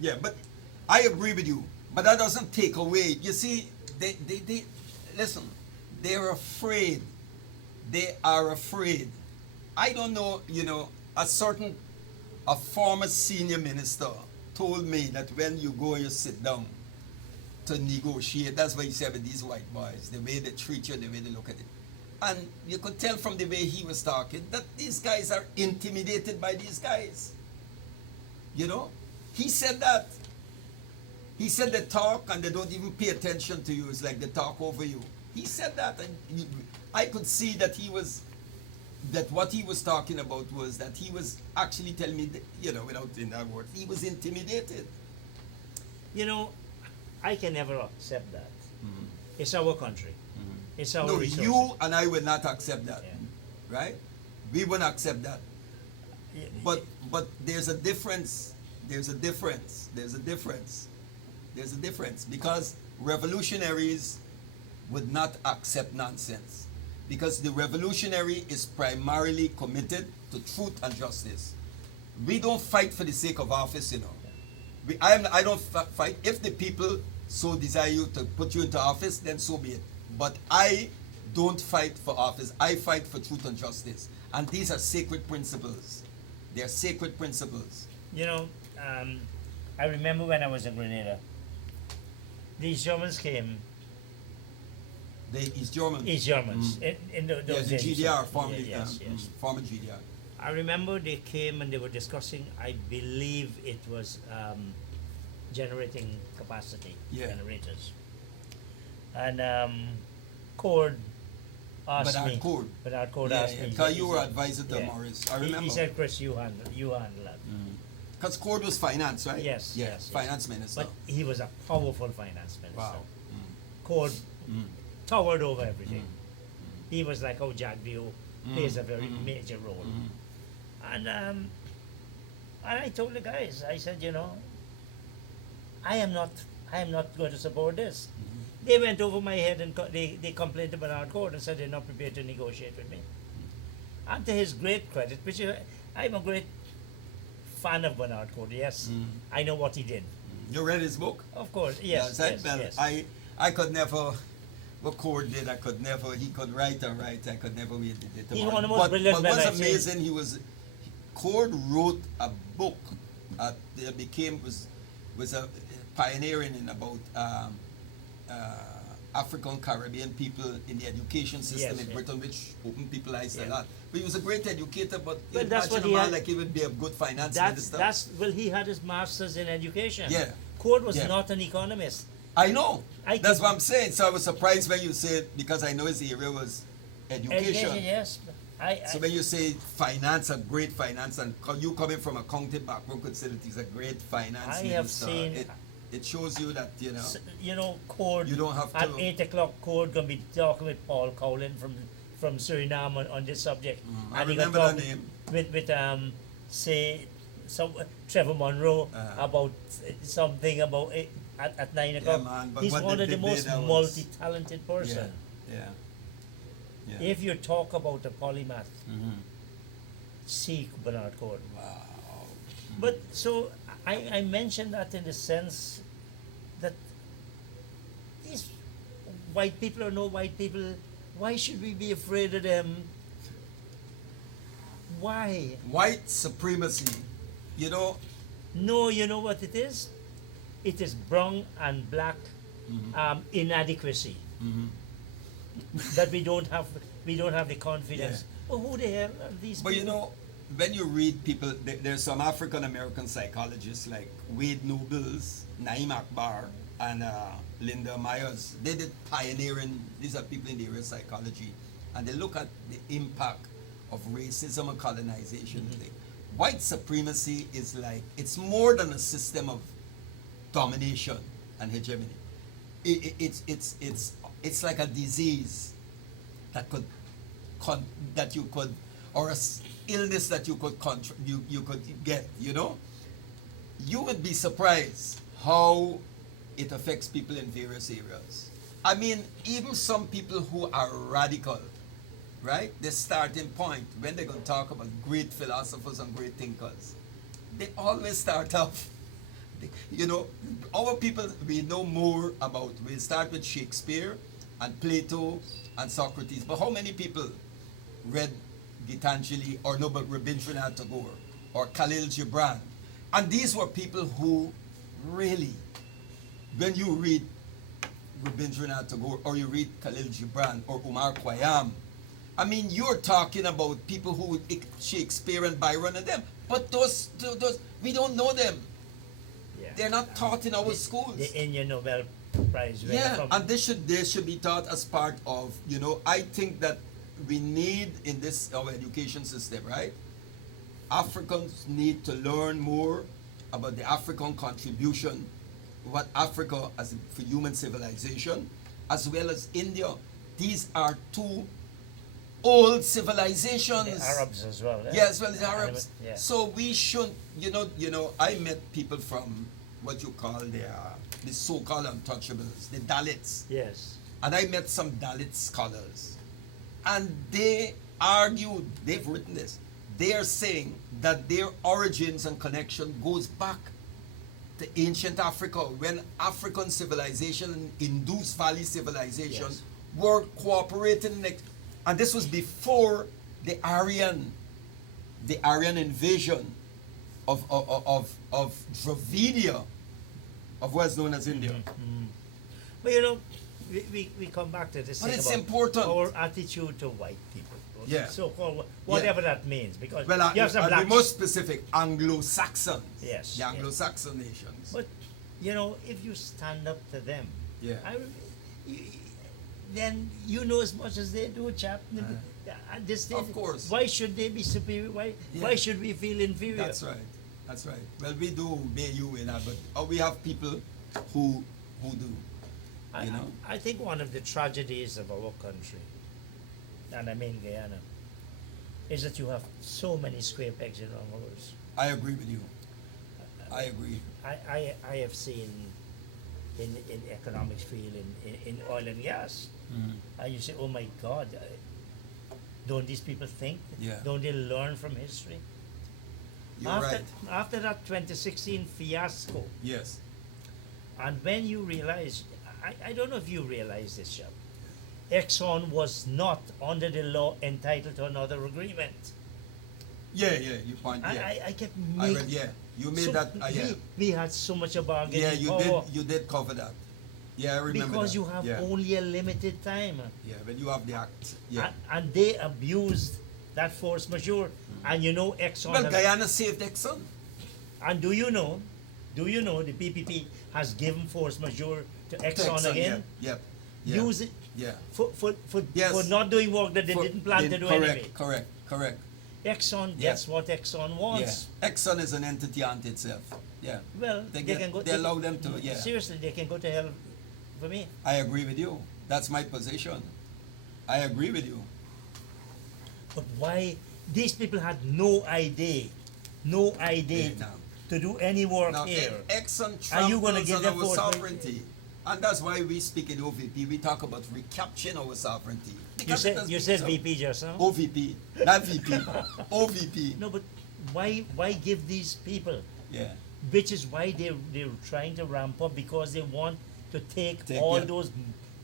yeah, but I agree with you. But that doesn't take away. You see, they listen, they're afraid. They are afraid. I don't know, a former senior minister told me that when you go, you sit down to negotiate. That's what he said with these white boys, the way they treat you, the way they look at it. And you could tell from the way he was talking that these guys are intimidated by these guys. He said that. He said they talk and they don't even pay attention to you. It's like they talk over you. He said that, and I could see that what he was talking about was that he was actually telling me, without in that word, he was intimidated. I can never accept that. It's our country. It's our No, resources. you and I will not accept that, Yeah. right? We won't accept that. Yeah, But there's a difference there's a difference. There's a difference. There's a difference because revolutionaries would not accept nonsense because the revolutionary is primarily committed to truth and justice. We don't fight for the sake of office, you know. I don't fight. If the people so desire you to put you into office, then so be it. But I don't fight for office. I fight for truth and justice. And these are sacred principles. They are sacred principles. You know, I remember when I was in Grenada, these Germans came. The East Germans. East Germans in those Yes, the days. GDR, former, Yes. former GDR. I remember they came and they were discussing. I believe it was generating capacity generators, and Cord asked me. Bernard Cord asked me. Because you were advisor to Morris. I remember. He said, "Chris, you handle that." Because Cord was finance, right? Yes. Finance minister. But he was a powerful finance minister. Wow. Cord towered over everything. He was like how Jack Dio plays a very major role. And I told the guys, I said, you know, I am not going to support this. They went over my head and they complained to Bernard Cord and said they're not prepared to negotiate with me. And to his great credit, which I'm a great fan of Bernard Cord, yes. I know what he did. You read his book? Of course, yes. I could never, what Cord did, he could write and write, I could never read it. He's one of the most brilliant men what's I've seen. amazing, Cord wrote a book that was a pioneering in about African Caribbean people in the education system in Britain, which opened people's eyes a lot. But he was a great educator, but that's what he would be a good finance minister. He had his master's in education. Yeah. Cord was not an economist. I know. That's what I'm saying. So I was surprised when you said, because I know his area was education. Yes. So when you say finance, a great finance, and you coming from a county background, consider he's a great finance minister. Have seen. It shows you that Cord. You don't have to. At 8 o'clock, Cord gonna be talking with Paul Cowlin from Suriname on this subject. I remember the name. With say Trevor Monroe about something about it at 9 o'clock. Yeah, man, he's one of the most multi-talented person. Yeah. If you talk about a polymath, seek Bernard Cord. Wow. But so I mentioned that in the sense that these white people or no white people, why should we be afraid of them? Why? White supremacy, No, you know what it is? It is brown and black inadequacy. That we don't have the confidence. Well, who the hell are these people? But when you read people, there's some African American psychologists like Wade Nobles, Naim Akbar, and Linda Myers. They did pioneering. These are people in the area of psychology, and they look at the impact of racism and colonization. White supremacy is it's more than a system of domination and hegemony. It's like a disease that you could, or a illness that you could you could get. You would be surprised how it affects people in various areas. I mean, even some people who are radical, right? The starting point when they're going to talk about great philosophers and great thinkers, they always start off. Our people we know more about. We'll start with Shakespeare and Plato and Socrates. But how many people read Gitanjali or know about Rabindranath Tagore or Khalil Gibran? And these were people who really, when you read Rabindranath Tagore or you read Khalil Gibran or Umar Khayyam, I mean, you're talking about people who Shakespeare and Byron and them. But those we don't know them. They're not taught in our schools. The Indian Nobel Prize. And they should be taught as part of, I think that we need in our education system, right? Africans need to learn more about the African contribution, what Africa as for human civilization, as well as India. These are two old civilizations. The Arabs as well. Yeah, as well as Arabs. Yeah. So we shouldn't, I met people from what you call the so-called untouchables, the Dalits. Yes. And I met some Dalit scholars. And they argued, they've written this, they are saying that their origins and connection goes back to ancient Africa, when African civilization and Indus Valley civilization Yes. were cooperating. And this was before the Aryan invasion of Dravidia, of what's known as India. But we come back to this But thing it's about important. our attitude to white people. Yeah. So-called, whatever that means. Because Well, you have some I'll be blacks. more specific, Anglo-Saxons. Yes, The yes. Anglo-Saxon nations. But, if you stand up to them, Yeah. then you know as much as they do, chap. At this stage, Of course. why should they be superior? Why Yeah. should we feel inferior? That's right. That's right. Well, we do obey you in that, but we have people who do. I, You know? I think one of the tragedies of our country, and I mean Guyana, is that you have so many square pegs in round holes. I agree with you. I agree. I have seen in economics field, in oil and gas, and you say, oh my God, don't these people think? Yeah. Don't they learn from history? You're after, right. After that 2016 fiasco, Yes. and when you realize, I don't know if you realize this, Shab, Exxon was not under the law entitled to another agreement. Yeah, you point. Yeah. I kept I making. read. Yeah. You made that. Yeah. We had so much of bargaining Yeah. You power. did. You did cover that. Yeah, I remember Because that. you have Yeah. only a limited time. Yeah, when you have the act. Yeah. And they abused that force majeure. And Exxon. Well, Guyana saved Exxon. And do you know the PPP has given force majeure to Exxon again? Yeah. Use it Yeah. for Yes. not doing work that they didn't plan to do anyway. Correct. Exxon Yeah. gets what Exxon wants. Yeah. Exxon is an entity unto itself. Yeah. Well, they can go. They allow them to. Yeah. Seriously, they can go to hell for me. I agree with you. That's my position. I agree with you. But why? These people had no idea Yeah, now. to do any work Now, here. Exxon Are you gonna tramples give on them our force sovereignty. And that's why we speak in OVP. We talk about recapturing our sovereignty. You Because it has said been so. VP just now. OVP, not VP. OVP. No, but why give these people? Yeah. Which is why they're trying to ramp up, because they want to take Take, all yeah. those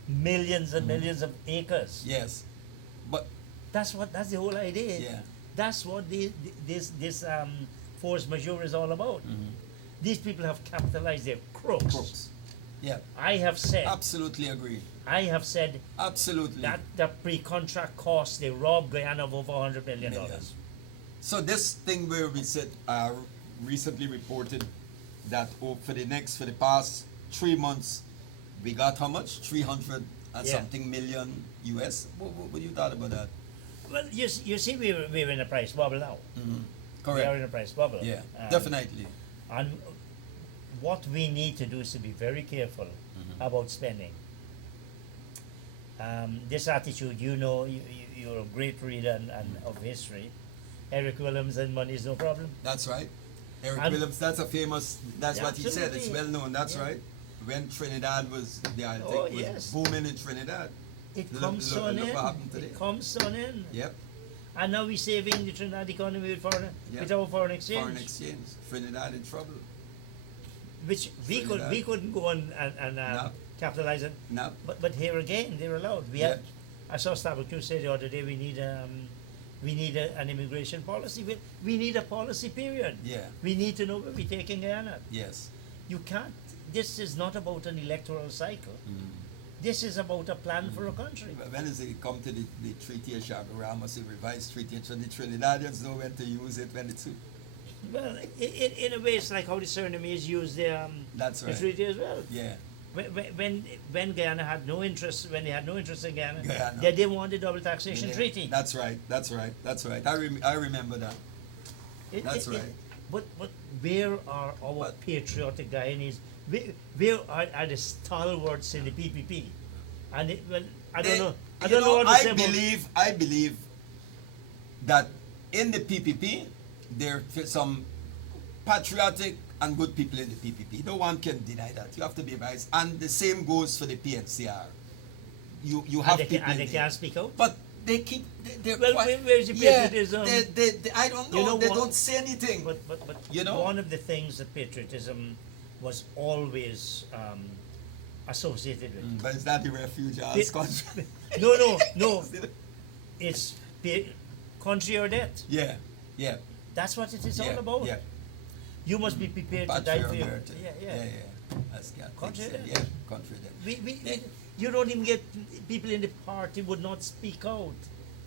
millions and millions of acres. Yes. But That's the whole idea. yeah. That's what this force majeure is all about. These people have capitalized their crooks. Crooks. Yeah. I have said Absolutely agree. Absolutely. that the pre-contract cost, they robbed Guyana of over $100 million. Millions. So this thing where we said recently reported that for the past 3 months we got how much? 300 and Yeah. something million US. What you thought about that? Well, you see, we're in a price bubble now. We are Correct. in a price bubble. Yeah. Um, Definitely. And what we need to do is to be very careful about spending. This attitude, you're a great reader and of history. Eric Williams and money is no problem. That's right. Eric And- Williams, that's Yeah, what he said. It's absolutely. well known. That's Yeah. right. When Trinidad was, Oh, yes. booming in Trinidad. It Look- comes look- on look in. what happened today. It comes on in. Yep. And now we're saving the Trinidad economy with Yeah. with our foreign exchange, Foreign exchange. Trinidad in trouble. which we Trinidad. couldn't go on and No. capitalize on. No. But here again, they're allowed. Yeah. I saw Starbucks say the other day we need an immigration policy. We need a policy period. Yeah. We need to know where we're taking Guyana. Yes. You can't. This is not about an electoral cycle. This is about a plan for a country. But when does it come to the Treaty of Chagarama, the revised treaty, so the Trinidadians know when to use it when it's. Well, in a way, it's like how the Surinamese use the That's the right. treaty as well. Yeah. When Guyana had no interest, when they had no interest in Guyana, Guyana. they didn't want the double taxation Yeah. treaty. That's right. I remember that. That's right. But where are our But- patriotic Guyanese? Where are the stalwarts in the PPP? And I don't know. I don't know what to say about. I believe that in the PPP, there are some patriotic and good people in the PPP. No one can deny that. You have to be biased. And the same goes for the PNCR. You have people and they in there. can't speak out. But they keep, they're Well, quiet. where's the patriotism? I don't know. You know they what? don't say anything. But You know? one of the things that patriotism was always associated with. But is that the refuge as country? No. It's country or death. Yeah, yeah. That's what it is Yeah, all about. yeah. You must be prepared to die for your. Yeah. That's Country said, debt. yeah, country debt. You don't even get people in the party would not speak out,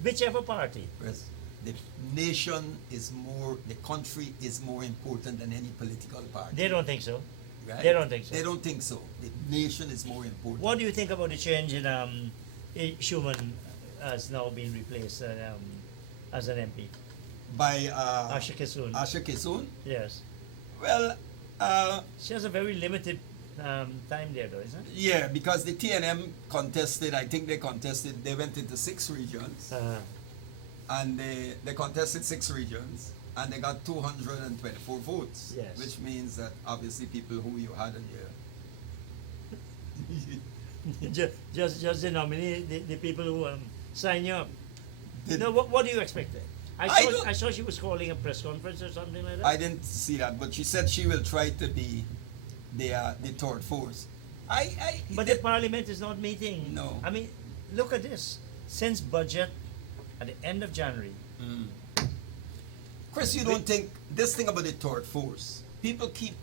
whichever party. Whereas the nation is more, the country is more important than any political party. They don't think so. Right? They don't think so. They don't think so. The nation is more important. What do you think about the change in Schumann has now been replaced as an MP? By Asha Kissoon. Asha Kissoon? Yes. Well, She has a very limited time there, though, isn't it? yeah, because the TNM contested, I think they went into 6 regions, and they contested 6 regions, and they got 224 votes, Yes. which means that obviously people who you had in your just the nominee, the people who sign you up. Did- No, what do you expect? I I saw she was calling a press conference or something like that. I didn't see that, but she said she will try to be the third force. But the parliament is not meeting. No. I mean, look at this. Since budget at the end of January, Chris, you don't think this thing about the third force? People keep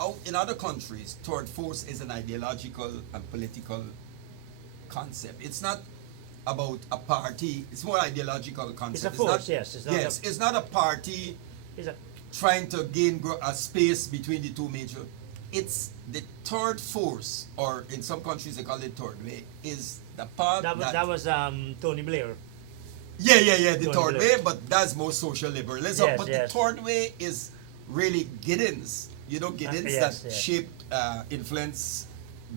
out in other countries. Third force is an ideological and political concept. It's not about a party. It's more ideological concept. it's a force, not, yes. It's not yes, it's not a party it's a, trying to gain a space between the two major. It's the third force, or in some countries they call it third way, is the part that was Tony Blair. the Tony third Blair. way, but that's more social liberalism. Yes, but yes. the third way is really Giddens. You know, Giddens yes, that yes. shaped, influenced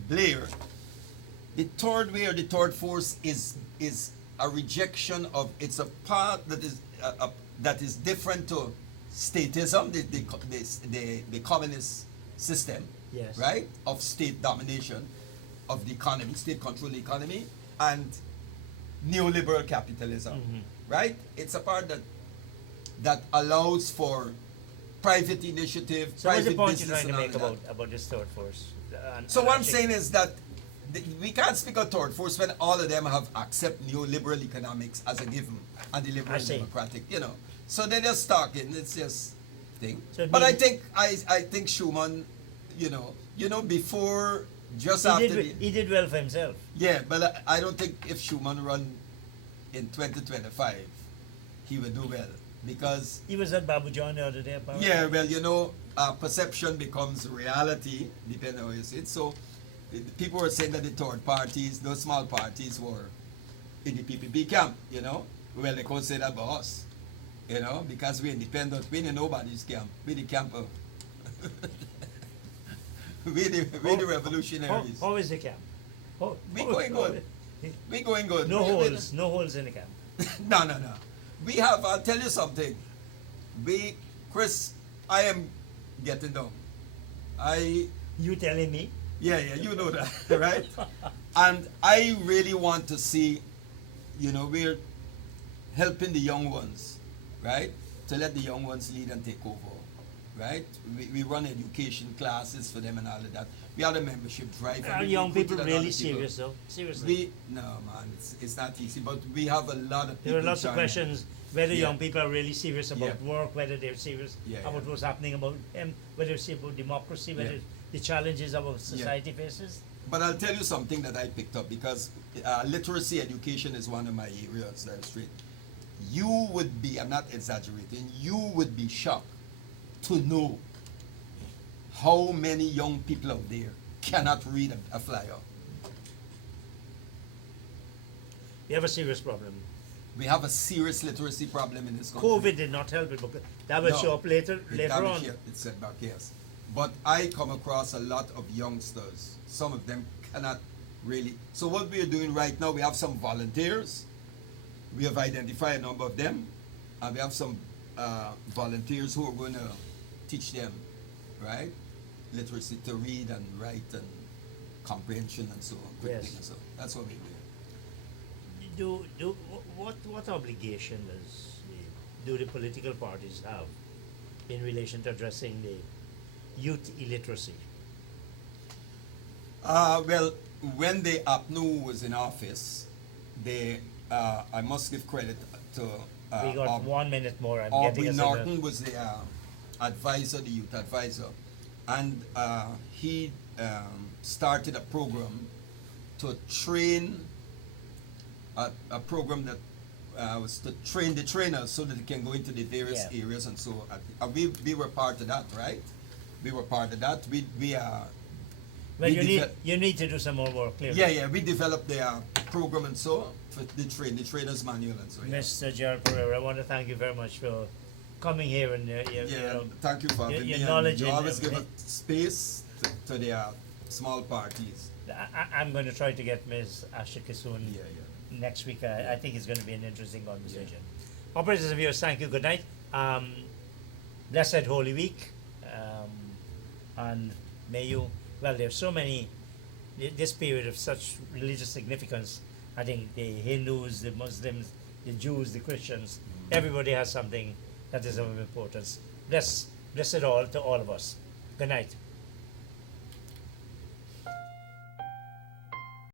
Blair. The third way or the third force is a rejection of, it's a part that is different to statism, the communist system, Yes. right, of state domination of the economy, state control the economy, and neoliberal capitalism, right? It's a part that allows for private initiative, So what's private the point you're business trying to and make all that. about this third force? So what I'm saying is that we can't speak of third force when all of them have accept neoliberal economics as a given and the liberal I see. democratic, So they're just talking. It's just thing. So it but I means- think I think Schumann, before just after he did well for himself. yeah, but I don't think if Schumann run in 2025, he would do well because He was at Babu John the other day. Apparently. yeah, well, perception becomes reality, depending on how you see it. So, people were saying that the third parties, those small parties, were in the PPP camp, Well, they can't say that about us, because we're independent. We're in nobody's camp. We're the camp of... we're the revolutionaries. How is the camp? We going good. We going good. No We- holes, no holes in the camp. No. We have, I'll tell you something. Chris, I am getting down. You telling me? Yeah, you know that, right? And I really want to see, we're helping the young ones, right? To let the young ones lead and take over, right? We run education classes for them and all of that. We have a membership drive. and Are we young people recruited a lot really of people. serious though? Seriously? No, man, it's not easy, but we have a lot of people. There are lots of joining. questions whether Yeah. young people are really serious about Yeah. work, whether they're serious Yeah, about yeah. what's happening about whether they're serious about democracy, whether Yeah. the challenges our society faces. But I'll tell you something that I picked up because literacy education is one of my areas that is straight. You would be, I'm not exaggerating, you would be shocked to know how many young people out there cannot read a flyer. We have a serious problem. We have a serious literacy problem in this country. COVID did not help it, but that will No. show up later on. It's set back, yes. But I come across a lot of youngsters. Some of them cannot really. So what we are doing right now, we have some volunteers We have identified a number of them, and we have some volunteers who are going to teach them, right? Literacy to read and write and comprehension and so on, quick Yes. things. So that's what we do. What obligation do the political parties have in relation to addressing the youth illiteracy? Well, when the APNU was in office, they, I must give credit to We got 1 minute more. I'm Aubrey getting us Norton was the advisor, the youth advisor, and he started a program to train, a program that was to train the trainers so that they can go into the various Yeah. areas and so we were part of that, right? We were part of that. We Well, we you need to do some more work, clearly. yeah, we developed the program and so for the trainers manual and so. Yeah. Mr. Gerald Pereira, I want to thank you very much for coming here and you Yeah, know, thank you for having your me. knowledge And you in- always give a space to the small parties. I'm going to try to get Ms. Asha Kisoon Yeah. next week. I think it's going to be an interesting conversation. Operators and viewers, thank you. Good night. Blessed Holy Week. And may you, well, there's so many, this period of such religious significance. I think the Hindus, the Muslims, the Jews, the Christians, everybody has something that is of importance. Bless it all to all of us. Good night.